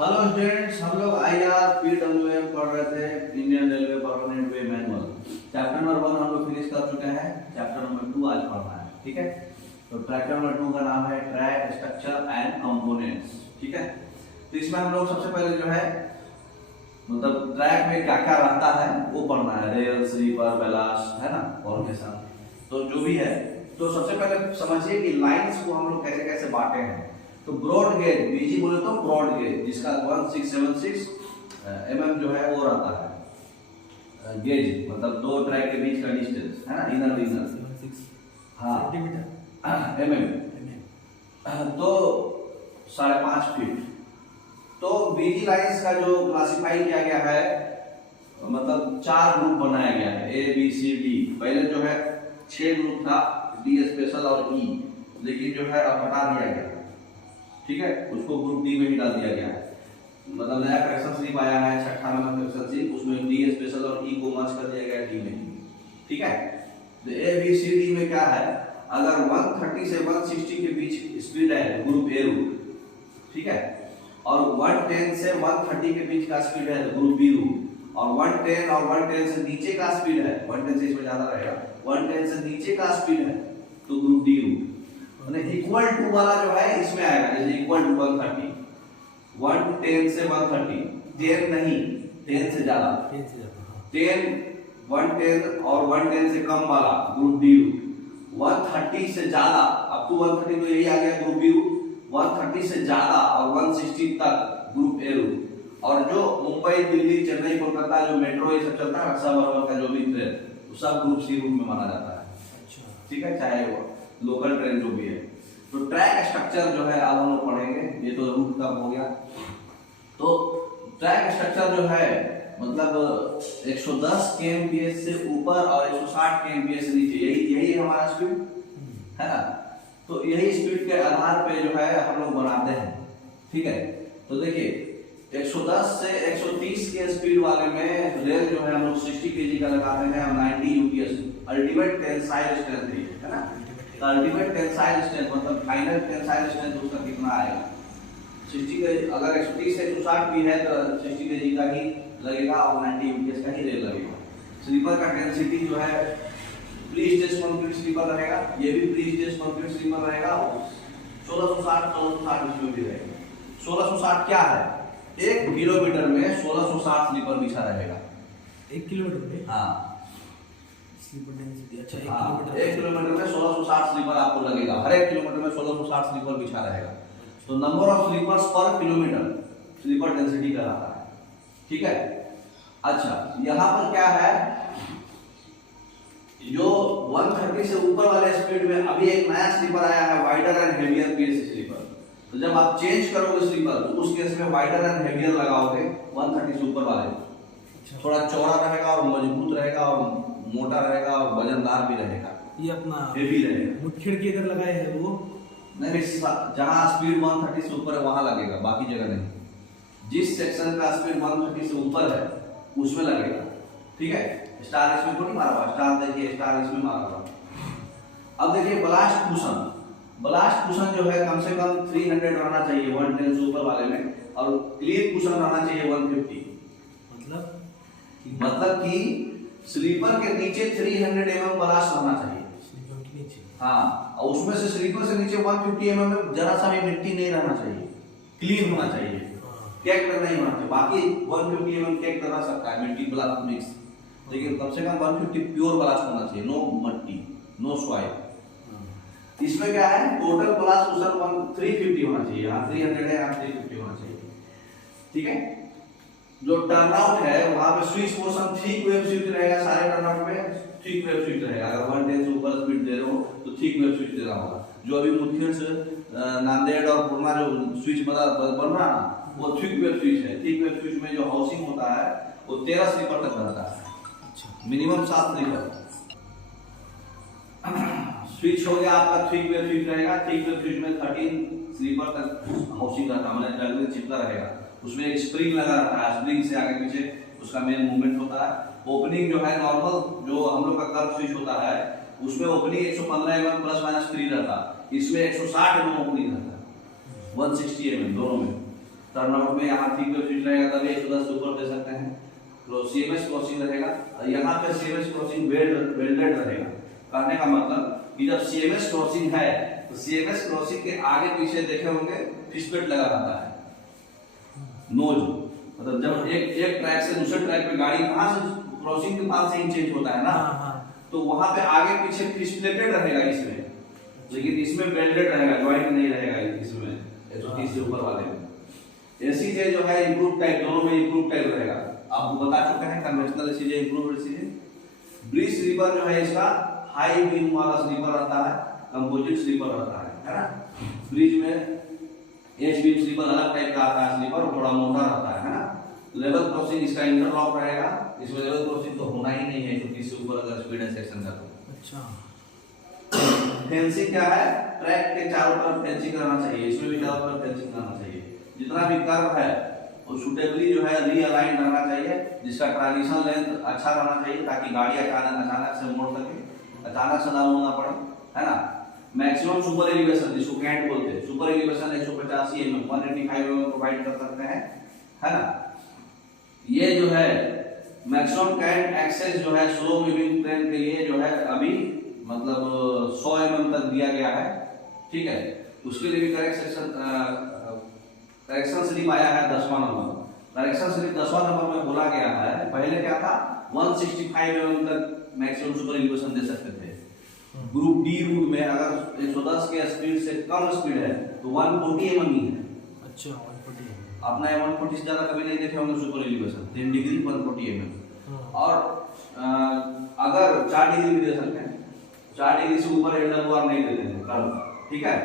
Hello students, हम लोग IRPWM पढ़ रहे थे, इंडियन रेलवे परमानेंट वे मैनुअल। चैप्टर नंबर 1 हम लोग फिनिश कर चुके हैं। चैप्टर नंबर 2 आज पढ़ना है, ठीक है। तो चैप्टर नंबर 2 का नाम है ट्रैक स्ट्रक्चर एंड कंपोनेंट्स, ठीक है। तो इसमें हम लोग सबसे पहले जो है मतलब ट्रैक में क्या क्या रहता है वो पढ़ना है। रेल, स्लीपर, बैलास्ट, है ना, फॉर्मेशन, तो जो भी है। तो सबसे पहले समझिए कि लाइंस को हम लोग कैसे कैसे बांटे हैं। तो ब्रॉड गेज, बीजी बोले तो ब्रॉड गेज, जिसका 1676 mm जो है वो रहता है गेज, मतलब दो ट्रैक के बीच का डिस्टेंस, है ना, इनर विनर 76 हाँ सेंटीमीटर mm, तो 5.5 फीट। तो बीजी लाइंस का जो क्लासिफाई किया गया है, मतलब 4 ग्रुप बनाया गया है, A B C D। पहले जो है 6 ग्रुप था, D स्पेशल और E, लेकिन जो है अब हटा दिया गया, ठीक है, उसको ग्रुप डी में ही डाल दिया गया है। मतलब नया करेक्शन स्लिप आया है 6 नंबर करेक्शन स्लिप, उसमें डी स्पेशल और ई को मर्ज कर दिया गया डी में, ठीक है। तो ए बी सी डी में क्या है, अगर 130 से 160 के बीच स्पीड है तो ग्रुप ए रूट, ठीक है, और 110 से 130 के बीच का स्पीड है तो ग्रुप बी रूट, और 110 और 110 से नीचे का स्पीड है, 110 से इसमें ज्यादा रहेगा, 110 से नीचे का स्पीड है तो group D root. Equal to वाला जो है इसमें आएगा, जैसे इक्वल टू 130, 110 से 130, 10 नहीं, 10 से ज्यादा, 10, 110 और 110 से कम वाला ग्रुप डी रूट, 130 से ज्यादा अप टू 130 तो यही आ गया ग्रुप बी रूट, 130 से ज्यादा और 160 तक ग्रुप ए रूट। और जो मुंबई, दिल्ली, चेन्नई, कोलकाता जो मेट्रो ये सब चलता है, रक्षा बराबर का जो भी ट्रेन, वो सब ग्रुप सी रूट में माना जाता है, ठीक है, चाहे वो लोकल ट्रेन जो भी है। तो ट्रैक स्ट्रक्चर जो है आज हम लोग पढ़ेंगे, ये तो रूट का हो गया। तो ट्रैक स्ट्रक्चर जो है मतलब 110 kmph से ऊपर और 160 kmph से नीचे, यही हमारा स्पीड है ना। तो यही स्पीड के आधार पे जो है हम लोग बनाते हैं, ठीक है। तो देखिए 110 से 130 के स्पीड वाले में रेल जो है हम लोग 60 kg का लगाते हैं और 90 UPS अल्टीमेट टेंसाइल स्ट्रेंथ है ना। अल्टीमेट टेंसाइल स्ट्रेंथ मतलब फाइनल टेंसाइल स्ट्रेंथ उसका कितना आएगा, 60 के, अगर 130 से 160 भी है तो 60 kg का ही लगेगा और 90 UPS का ही रेल लगेगा। स्लीपर का डेंसिटी जो है प्री स्टेज कंक्रीट स्लीपर रहेगा, ये भी प्री स्टेज कंक्रीट स्लीपर रहेगा, 1660 इसमें भी रहेगा। 1660 क्या है, 1 किलोमीटर में 1660 स्लीपर बिछा रहेगा। 1 किलोमीटर में, हाँ स्लीपर डेंसिटी, अच्छा 1 किलोमीटर में 1660 स्लीपर आपको लगेगा, हर 1 किलोमीटर में 1660 स्लीपर बिछा रहेगा। तो नंबर ऑफ स्लीपर्स पर किलोमीटर स्लीपर डेंसिटी कहलाता है, ठीक है। अच्छा, यहाँ पर क्या है, जो 130 से ऊपर वाले स्पीड में अभी एक नया स्लीपर आया है, wider and heavier case sleeper. तो जब आप चेंज करोगे स्लीपर तो उस केस में वाइडर एंड हेवियर लगाओगे, 130 से ऊपर वाले थोड़ा चौड़ा रहेगा और मजबूत रहेगा और मोटा रहेगा और वजनदार भी रहेगा, ये अपना हेवी रहेगा। मुठखेड़ के इधर लगाए है वो नहीं, जहां स्पीड 130 से ऊपर है वहां लगेगा, बाकी जगह नहीं। जिस सेक्शन का स्पीड 130 से ऊपर है उसमें लगेगा, ठीक है। स्टार इसमें को नहीं मारा हुआ, स्टार देखिए, स्टार इसमें मारा हुआ। अब देखिए ब्लास्ट कुशन, ब्लास्ट कुशन जो है कम से कम 300 रहना चाहिए 110 से ऊपर वाले में, और क्लीन कुशन रहना चाहिए 150। मतलब कि स्लीपर के नीचे 300 mm ब्लास्ट रहना चाहिए, स्लीपर के नीचे, हाँ, और उसमें से स्लीपर से नीचे 150 mm में जरा सा भी मिट्टी नहीं रहना चाहिए, क्लीन होना चाहिए, केक नहीं होना चाहिए। बाकी 150 mm केक रह सकता है, मिट्टी ब्लास्ट मिक्स, लेकिन कम से कम 150 प्योर ब्लास्ट होना चाहिए, नो मट्टी, नो सॉइल। इसमें क्या है, टोटल ब्लास्ट कुशन 350 होना चाहिए, यहाँ 300 है, यहाँ 350 होना चाहिए, ठीक है। जो टर्नआउट है वहां पे switch portion thick wave switch रहेगा, सारे टर्नआउट में थिक वेव स्विच रहेगा। अगर 110 से ऊपर स्पीड दे रहे हो तो थिक वेव स्विच देना होगा। जो अभी मुठखेड़ से नांदेड़ और पूर्णा जो स्विच बन रहा है ना, वो थिक वेव स्विच है। थिक वेव स्विच में जो हाउसिंग होता है वो 13 स्लीपर तक रहता है, मिनिमम 7 स्लीपर। स्विच हो गया आपका, थिक वेव स्विच रहेगा, थिक वेव स्विच में 13 स्लीपर तक हाउसिंग रहता है, मतलब जल्दी चिपका रहेगा। उसमें एक स्प्रिंग लगा रहता है, स्प्रिंग से आगे पीछे उसका मेन मूवमेंट होता है। ओपनिंग जो है नॉर्मल जो हम लोग का कर्व स्विच होता है उसमें ओपनिंग 115 mm प्लस माइनस 3 रहता है, इसमें 160 mm ओपनिंग रहता है, 160 mm दोनों में। टर्न आउट में यहाँ थ्री पे स्पीड रहेगा तभी 110 से ऊपर दे सकते हैं। तो सीएमएस क्रॉसिंग रहेगा और यहाँ पे सीएमएस क्रॉसिंग वेल्डेड रहेगा। कहने का मतलब कि जब सीएमएस क्रॉसिंग है तो सीएमएस क्रॉसिंग के आगे पीछे देखे होंगे फिशपेट लगा रहता है नोज, मतलब जब एक ट्रैक से दूसरे ट्रैक पे गाड़ी कहाँ से क्रॉसिंग के पास से ही चेंज होता है ना, तो वहां पे आगे पीछे फिशप्लेटेड रहेगा इसमें, लेकिन इसमें वेल्डेड रहेगा, जॉइंट नहीं रहेगा इसमें 130 से ऊपर वाले में। एसी जे जो है इंप्रूव टाइप, दोनों में इंप्रूव टाइप रहेगा। आपको बता चुके हैं कन्वेंशनल एसी जे, इंप्रूव्ड एसी जे। ब्रिज स्लीपर जो है इसका हाई बीम वाला स्लीपर रहता है, कंपोजिट स्लीपर रहता है ना। ब्रिज में एच बीम स्लीपर अलग टाइप का आता है, स्लीपर थोड़ा मोटा रहता है ना। लेवल क्रॉसिंग इसका इंटरलॉक रहेगा, इसमें लेवल क्रॉसिंग तो होना ही नहीं है क्योंकि इससे ऊपर अगर स्पीड है सेक्शन का तो। अच्छा, फेंसिंग क्या है, ट्रैक के चारों तरफ फेंसिंग रहना चाहिए, इसमें भी चारों तरफ फेंसिंग रहना चाहिए। जितना भी कर्व है वो सुटेबली जो है रीअलाइन रहना चाहिए, जिसका ट्रांजिशन लेंथ अच्छा रहना चाहिए ताकि गाड़ी अचानक से मोड़ सके, अचानक से ना मोड़ना पड़े, है ना। मैक्सिमम सुपर एलिवेशन जिसको कैंट बोलते हैं, super elevation 185 mm 185 mm provide कर सकते हैं, है ना। ये जो है मैक्सिमम कैंट एक्सेस जो है स्लो मूविंग ट्रेन के लिए जो है अभी मतलब 100 mm तक दिया गया है, ठीक है। उसके लिए भी करेक्शन स्लिप आया है 10वां नंबर। करेक्शन स्लिप 10वां नंबर में बोला गया है, पहले क्या था 165 mm तक मैक्सिमम सुपर एलिवेशन दे सकते थे। ग्रुप डी रूट में अगर 110 के स्पीड से कम स्पीड है तो 140 mm ही है। अच्छा 140 आपने 140 से ज्यादा कभी नहीं देखे होंगे सुपर एलिवेशन, 3 डिग्री 140 mm। और अगर 4 डिग्री भी दे सकते हैं, 4 डिग्री से ऊपर एलडब्ल्यूआर नहीं देते हैं कर्व, ठीक है।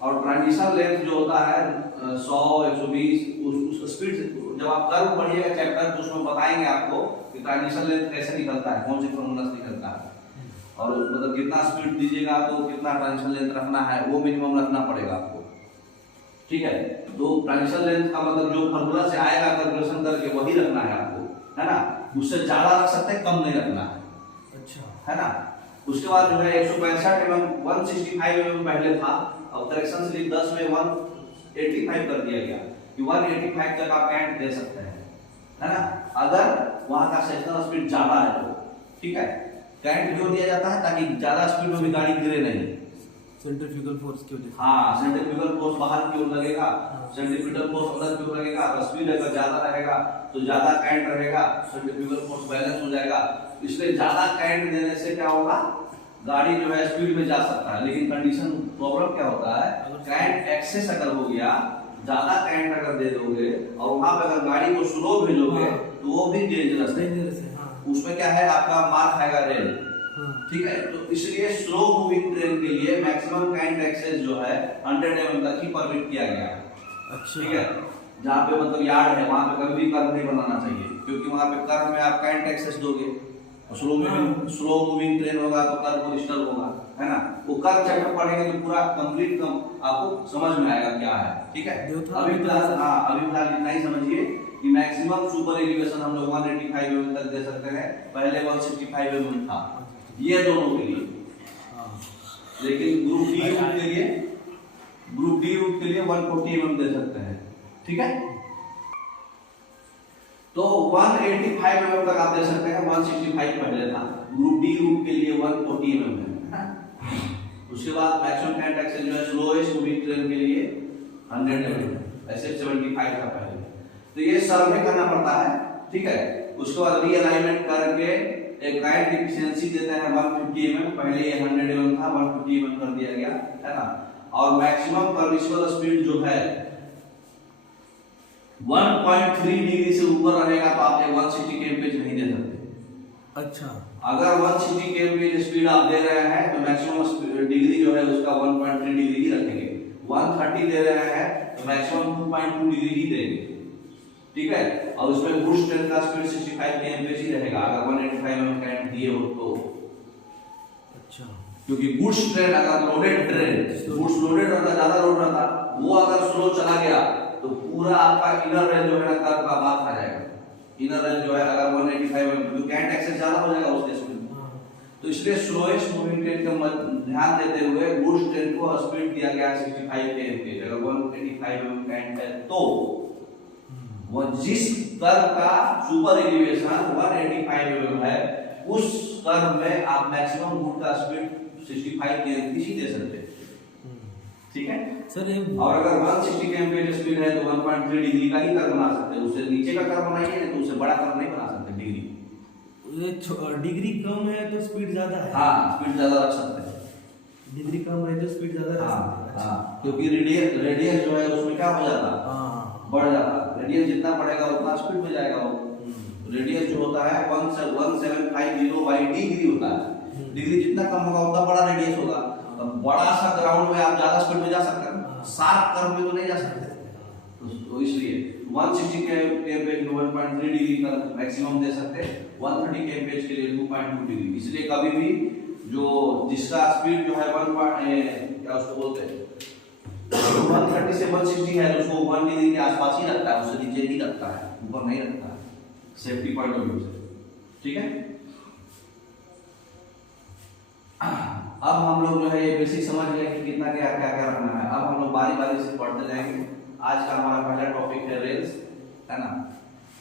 और ट्रांजिशन लेंथ जो होता है 100 120 उस स्पीड से जब आप कर्व पढ़िएगा चैप्टर तो उसमें बताएंगे आपको कि ट्रांजिशन लेंथ कैसे निकलता है, कौन से फॉर्मूला से निकलता है, और मतलब कितना स्पीड दीजिएगा तो कितना ट्रांजिशन लेंथ रखना है वो मिनिमम रखना पड़ेगा आपको, ठीक है। तो ट्रांजिशन लेंथ का मतलब जो फॉर्मूला से आएगा कैलकुलेशन करके वही रखना है आपको, है ना। उससे ज्यादा रख सकते हैं, कम नहीं रखना है, अच्छा, है ना। उसके बाद जो है 165 mm 165 mm पहले था, अब करेक्शन स्लिप 10 में 185 कर दिया गया कि 185 तक आप कैंट दे सकते हैं, है ना। अगर वहां का सेक्शनल स्पीड ज्यादा है तो, ठीक है। कैंट क्यों दिया जाता है ताकि ज्यादा स्पीड में भी गाड़ी गिरे नहीं, सेंट्रीफ्यूगल फोर्स की वजह से। हाँ, सेंट्रीफ्यूगल फोर्स बाहर की ओर लगेगा, सेंट्रीफ्यूगल फोर्स अंदर की ओर लगेगा, स्पीड अगर ज्यादा रहेगा तो ज्यादा कैंट रहेगा, सेंट्रीफ्यूगल फोर्स बैलेंस हो जाएगा। इसलिए ज्यादा कैंट देने से क्या होगा, गाड़ी जो है स्पीड में जा सकता है। लेकिन कंडीशन प्रॉब्लम क्या होता है, कैंट एक्सेस अगर हो गया, ज्यादा कैंट अगर दे दोगे और वहां पे अगर गाड़ी को स्लो भेजोगे तो वो भी डेंजरस है। उसमें क्या है, आपका मार खाएगा रेल, ठीक है। तो इसलिए स्लो मूविंग ट्रेन के लिए मैक्सिमम कैंट एक्सेस जो है 100 mm तक ही परमिट किया गया है, अच्छा, ठीक है। जहाँ पे मतलब यार्ड है वहां पे कभी भी कर्व नहीं बनाना चाहिए, क्योंकि वहां पे कर्व में आप कैंट एक्सेस दोगे, स्लो मूविंग ट्रेन होगा तो कर्व को डिस्टर्ब होगा, है ना। वो कर्व चैप्टर पढ़ेंगे तो पूरा कंप्लीट आपको समझ में आएगा क्या है, ठीक है। अभी फिलहाल इतना ही समझिए कि मैक्सिमम सुपर एलिवेशन हम लोग 185 mm तक दे सकते हैं, पहले 165 mm था, ये दोनों के लिए। लेकिन ग्रुप डी रूट के लिए 140 mm दे सकते हैं, ठीक है। तो 185 mm तक आप दे सकते हैं, 165 पहले था। ग्रुप डी रूट के लिए 140 mm है। उसके बाद मैक्सिमम कैंट एक्सेस जो है स्लोएस्ट मूविंग ट्रेन के लिए 100 mm, ऐसे 75 था पहले। तो ये सर्वे करना पड़ता है, ठीक है। उसके बाद रीअलाइनमेंट करके एक गाइड की एफिशिएंसी देते हैं 150 mm, पहले ये 100 mm था, 150 mm कर दिया गया, है ना। और मैक्सिमम परमिसिबल स्पीड जो है 1.3 डिग्री से ऊपर रहेगा तो आप 160 kmph नहीं दे सकते। अच्छा, अगर 160 kmph स्पीड आप दे रहे हैं तो मैक्सिमम डिग्री जो है उसका 1.3 डिग्री ही रखेंगे। 130 दे रहे हैं तो मैक्सिमम 2.2 डिग्री ही देंगे, ठीक है। और उसमें गुड्स ट्रेन का स्पीड 65 kmph ही रहेगा अगर 185 mm कैंट दिए हो तो। अच्छा, क्योंकि गुड्स ट्रेन अगर लोडेड ट्रेन, गुड्स लोडेड रहता, ज्यादा लोड रहता, वो अगर स्लो चला गया तो पूरा आपका इनर रेंज जो है ना कर्व का बात आ जाएगा। इनर रेंज जो है अगर 185 mm कैंट एक्सेस ज्यादा हो जाएगा उस केस में। तो इसलिए स्लोएस्ट मूविंग ट्रेन का ध्यान देते हुए गुड्स ट्रेन को स्पीड दिया गया 65 kmph। अगर 185 mm कैंट है तो वो जिस कर्व का सुपर एलिवेशन 185 mm है, उस कर्व में आप मैक्सिमम गुड का स्पीड 65 kmph ही दे सकते हैं। ठीक है सर ये और अगर 160 kmph स्पीड है तो 1.3 डिग्री का ही कर्व बना सकते हैं। उससे नीचे का कर्व बनाइए तो उससे बड़ा कर्व नहीं बना सकते डिग्री। ये डिग्री कम है तो स्पीड ज्यादा है। हाँ स्पीड ज्यादा रख सकते हैं। डिग्री कम है तो स्पीड ज्यादा रख हाँ सकते हैं। अच्छा। हाँ क्योंकि रेडियस जो है उसमें क्या हो जाता है, हाँ बढ़ जाता है। रेडियस जितना बढ़ेगा उतना स्पीड में जाएगा वो। रेडियस जो होता है 1750 बाई डिग्री होता है। डिग्री जितना कम होगा उतना बड़ा रेडियस होगा। तो बड़ा सा ग्राउंड में आप ज्यादा स्पीड में जा सकते हैं, शार्प कर्व में तो नहीं जा सकते। तो इसलिए 160 kmph में 1.3 डिग्री का मैक्सिमम दे सकते हैं, 130 kmph के लिए 2.2 डिग्री। इसलिए कभी भी जो जिसका स्पीड जो है 1 क्या उसको बोलते हैं 130 से 160 है तो उसको 1 डिग्री के आसपास ही रखता है, उससे नीचे नहीं रखता है, ऊपर नहीं रखता है, सेफ्टी पॉइंट ऑफ व्यू से। ठीक है अब हम लोग जो है ये बेसिक समझ गए कि कितना क्या क्या क्या रखना है। अब हम लोग बारी बारी से पढ़ते जाएंगे। आज का हमारा पहला टॉपिक है रेल्स, है ना।